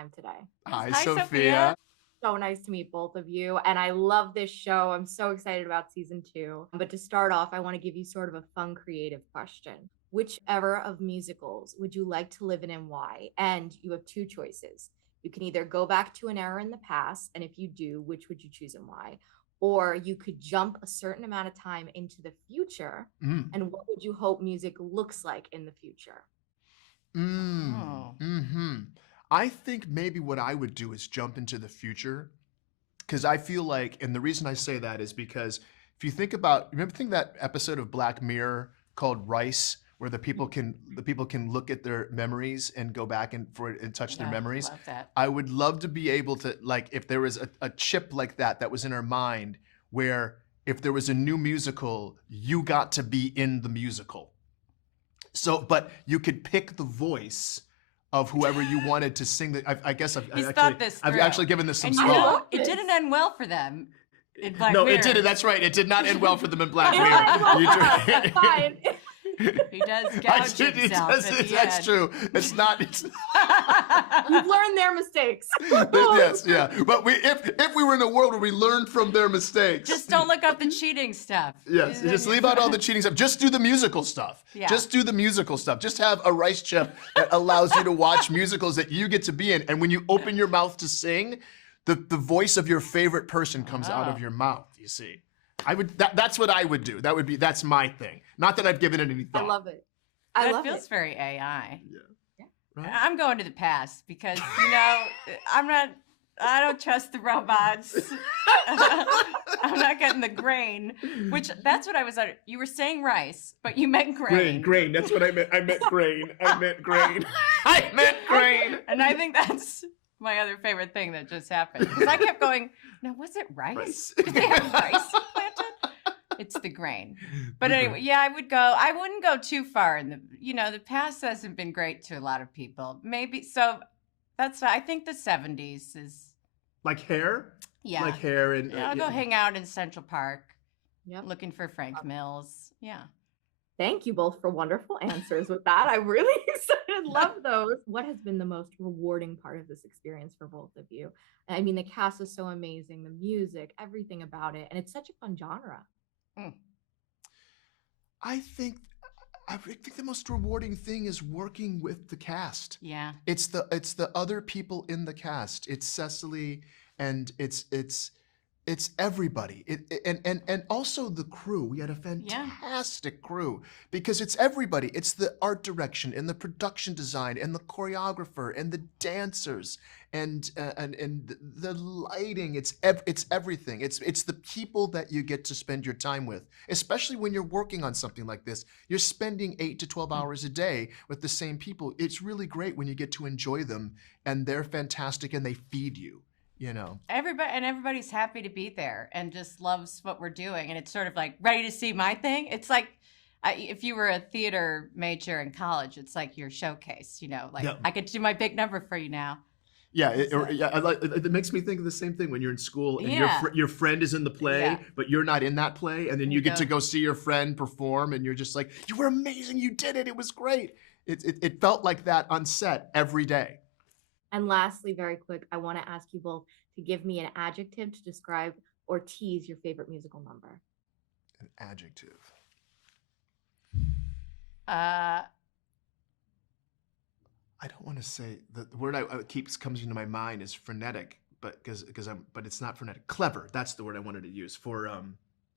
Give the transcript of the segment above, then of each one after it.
time today. Hi, Hi, Sophia. Sophia. So nice to meet both of you. And I love this show. I'm so excited about season 2. But to start off, I want to give you sort of a fun, creative question. Which era of musicals would you like to live in and why? And you have 2 choices. You can either go back to an era in the past, and if you do, which would you choose and why? Or you could jump a certain amount of time into the future, and what would you hope music looks like in the future? I think maybe what I would do is jump into the future, because I feel like, and the reason I say that is because if you think about, remember that episode of Black Mirror called Rice, where the people can look at their memories and go back and touch their memories. Love that. I would love to be able to, like, if there was a chip like that was in our mind, where if there was a new musical, you got to be in the musical. So, but you could pick the voice of whoever you wanted to sing. I've actually given this some and thought. It didn't end well for them in Black No, Mirror. it didn't. That's right. It did not end well for them in Black That's fine. He does gouge himself at the That's end. true. It's not. You've learned their mistakes. Yes, yeah. But if we were in a world where we learned from their mistakes, Just don't look up the cheating stuff. yes, just leave out all the cheating stuff. Just do the musical stuff. Yeah. Just do the musical stuff. Just have a rice chip that allows you to watch musicals that you get to be in. And when you open your mouth to sing, the voice of your favorite person comes out of your mouth. You see. That's what I would do. That's my thing. Not that I've given it any thought. I love it. That feels very AI. Yeah. Right? I'm going to the past because, I don't trust the robots. I'm not getting the grain, which that's what I was, you were saying rice, but you meant grain. Grain. That's what I meant. I meant grain. I meant grain. And I think that's my other favorite thing that just happened. Because I kept going, now, was it rice? Did they have rice planted? It's the grain. But anyway, yeah, I wouldn't go too far in the past hasn't been great to a lot of people. Maybe, so I think the 70s is. Like hair? Yeah. Like hair and. I'll go hang out in Central Park. Yep. Looking for Frank Mills. Yeah. Thank you both for wonderful answers with that. I really love those. What has been the most rewarding part of this experience for both of you? I mean, the cast is so amazing, the music, everything about it, and it's such a fun genre. I think the most rewarding thing is working with the cast. Yeah. It's the other people in the cast. It's Cecily and it's everybody. And also the crew. We had a fantastic crew because it's everybody. It's the art direction and the production design and the choreographer and the dancers and the lighting. It's everything. It's the people that you get to spend your time with, especially when you're working on something like this. You're spending 8 to 12 hours a day with the same people. It's really great when you get to enjoy them and they're fantastic and they feed you. Everybody's happy to be there and just loves what we're doing. And it's sort of like ready to see my thing. It's like if you were a theater major in college, it's like your showcase, I could do my big number for you now. Yeah, it makes me think of the same thing when you're in school and your friend is in the play, but you're not in that play. And then you get to go see your friend perform and you're just like, you were amazing. You did it. It was great. It felt like that on set every day. And lastly, very quick, I want to ask you both to give me an adjective to describe or tease your favorite musical number. An adjective. Uh, I don't want to say the word keeps comes into my mind is frenetic, but but it's not frenetic. Clever. That's the word I wanted to use for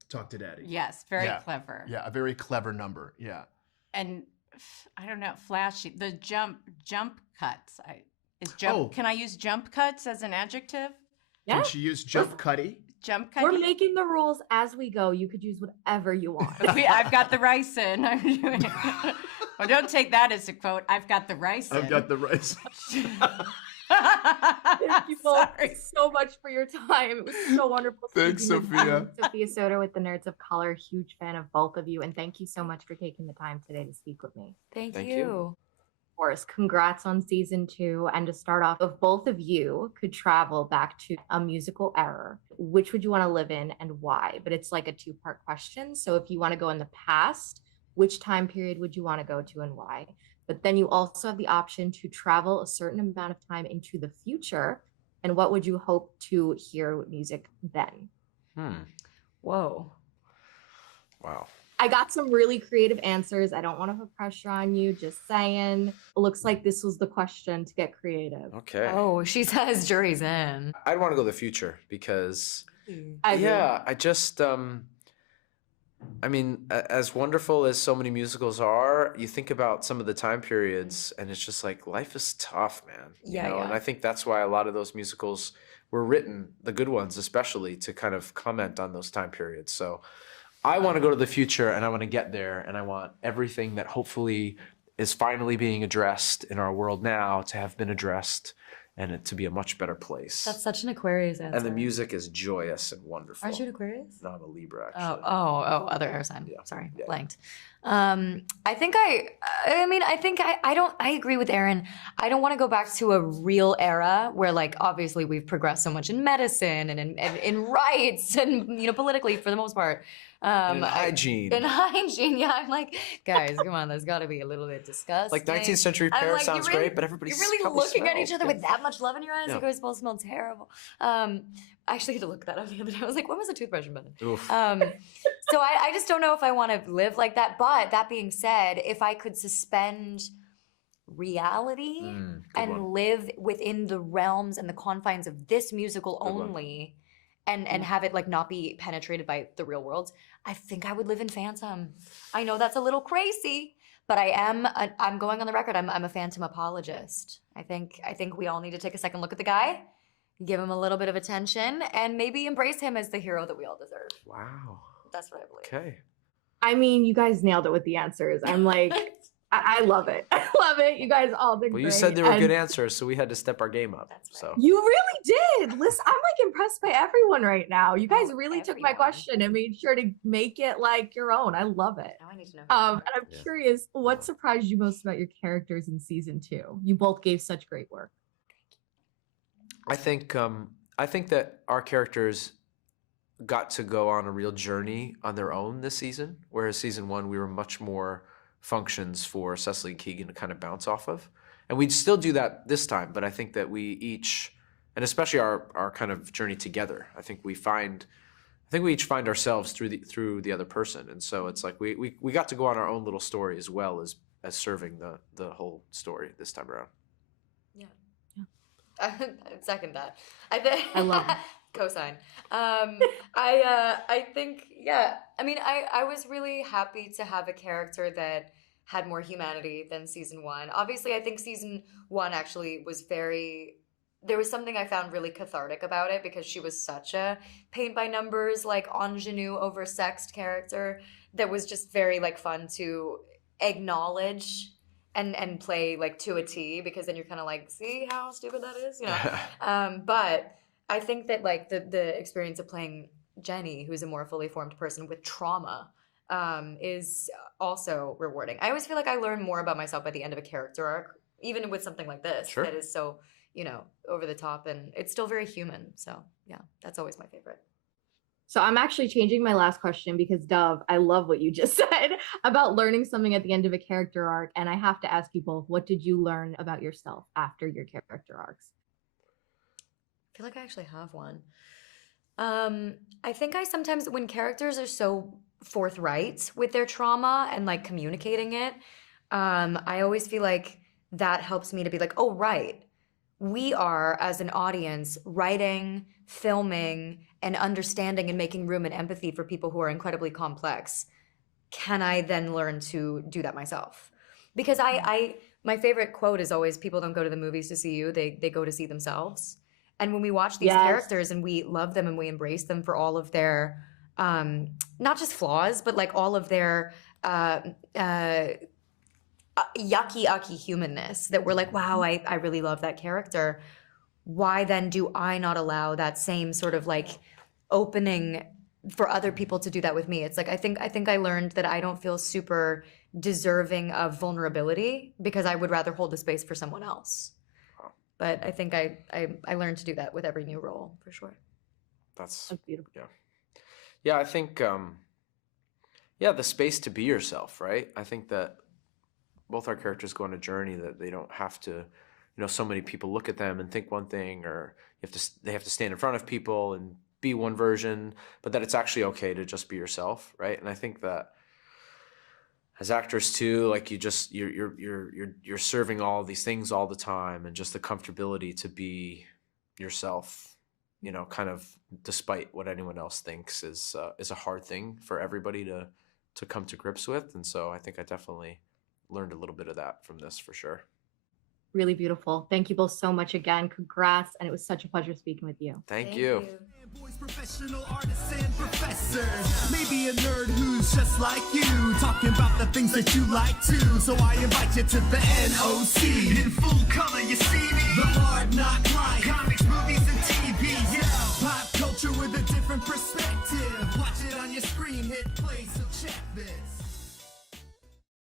Talk to Daddy. Yes, very clever. Yeah, a very clever number. Yeah. And I don't know, flashy. The jump cuts. Can I use jump cuts as an adjective? Yeah. Can she use jump cutty? Jump cutty? We're making the rules as we go. You could use whatever you want. I've got the rice in. I'm doing it. Well, don't take that as a quote. I've got the rice in. I've got the rice. Thank you both so much for your time. It was so wonderful. Thanks, Sophia. Sophia Soto with the Nerds of Color. Huge fan of both of you. And thank you so much for taking the time today to speak with me. Thank you. Of course, congrats on season 2. And to start off, if both of you could travel back to a musical era, which would you want to live in and why? But it's like a 2-part question. So if you want to go in the past, which time period would you want to go to and why? but then you also have the option to travel a certain amount of time into the future. And what would you hope to hear with music then? Whoa. Wow. I got some really creative answers. I don't want to put pressure on you, just saying. It looks like this was the question to get creative. Okay. Oh, she says jury's in. I'd want to go the future because, I I just, I mean, as wonderful as so many musicals are, you think about some of the time periods and it's just like, life is tough, man. You know? And I think that's why a lot of those musicals were written, the good ones especially, to kind of comment on those time periods. So I want to go to the future and I want to get there and I want everything that hopefully is finally being addressed in our world now to have been addressed and it to be a much better place. That's such an Aquarius answer. And the music is joyous and wonderful. Aren't you an Aquarius? No, I'm a Libra, actually. Other air sign. Yeah. Sorry, Yeah. blanked. I think I agree with Aaron. I don't want to go back to a real era where, like, obviously we've progressed so much in medicine and in rights and, you know, politically for the most part. And in hygiene. In hygiene, yeah. I'm like, guys, come on, there's got to be a little bit disgusting. Like 19th century pear sounds great, but everybody's You're really looking at each other with that much love in your eyes. Yeah. You guys both smell terrible. I actually had to look that up the other day. I was like, when was the toothbrush invented? Oof. So I just don't know if I want to live like that. But that being said, if I could suspend reality and live within the realms and the confines of this musical only and have it like not be penetrated by the real world, I think I would live in Phantom. I know that's a little crazy, but I'm going on the record. I'm a Phantom apologist. I think we all need to take a second look at the guy, give him a little bit of attention, and maybe embrace him as the hero that we all deserve. Wow. That's what I believe. Okay. I mean, you guys nailed it with the answers. I'm like, I love it. I love it. You guys all did Well, great. you said they were And good answers, so we had to step our game up. That's right. So You really did. Listen, I'm like impressed by everyone right now. You guys really took my everyone. question and made sure to make it like your own. I love it. Now I need to know. And I'm curious, what surprised you most about your characters in season 2? You both gave such great work. I think that our characters got to go on a real journey on their own this season, whereas season 1 we were much more functions for Cecily and Keegan to kind of bounce off of. And we'd still do that this time, but I think that we each, and especially our kind of journey together, I think we each find ourselves through the other person. And so it's like we got to go on our own little story as well as serving the whole story this time around. Yeah. I second that. I love it. Cosign. I think, yeah. I mean, I was really happy to have a character that had more humanity than season 1. Obviously, I think season 1 actually was there was something I found really cathartic about it because she was such a paint by numbers, like ingenue oversexed character that was just very like fun to acknowledge and play like to a T, because then you're kind of like, see how stupid that is, you know? But I think that like the experience of playing Jenny, who's a more fully formed person with trauma, is also rewarding. I always feel like I learn more about myself by the end of a character arc, even with something like this that is so, you know, over the top, and it's still very human. So yeah, that's always my favorite. So I'm actually changing my last question because Dove, I love what you just said about learning something at the end of a character arc. And I have to ask you both, what did you learn about yourself after your character arcs? I feel like I actually have one. I think I sometimes, when characters are so forthright with their trauma and like communicating it, I always feel like that helps me to be like, oh, right. We are, as an audience, writing, filming, and understanding and making room and empathy for people who are incredibly complex. Can I then learn to do that myself? Because my favorite quote is always, people don't go to the movies to see you, they go to see themselves. And when we watch these characters and we love them and we embrace them for all of their, not just flaws, but like all of their yucky humanness, that we're like, wow, I really love that character. Why then do I not allow that same sort of like opening for other people to do that with me? It's like, I think I learned that I don't feel super deserving of vulnerability because I would rather hold the space for someone else. But I think I learned to do that with every new role, for sure. That's beautiful. Yeah, I think the space to be yourself, right? I think that both our characters go on a journey that they don't have to, you know, so many people look at them and think one thing, or they have to stand in front of people and be one version, but that it's actually okay to just be yourself, right? And I think that as actors too, like you're serving all of these things all the time, and just the comfortability to be yourself, you know, kind of despite what anyone else thinks is a hard thing for everybody to come to grips with. And so I think I definitely learned a little bit of that from this for sure. Really beautiful. Thank you both so much again. Congrats. And it was such a pleasure speaking with you. Thank you. Boys, professional artists and professors. Maybe a nerd who's just like you, talking about the things that you like too. So I invite you to the NOC. In full color, you see me. The hard knock life. Comics, movies, and TV. Yeah. Pop culture with a different perspective. Watch it on your screen, hit play, so check this.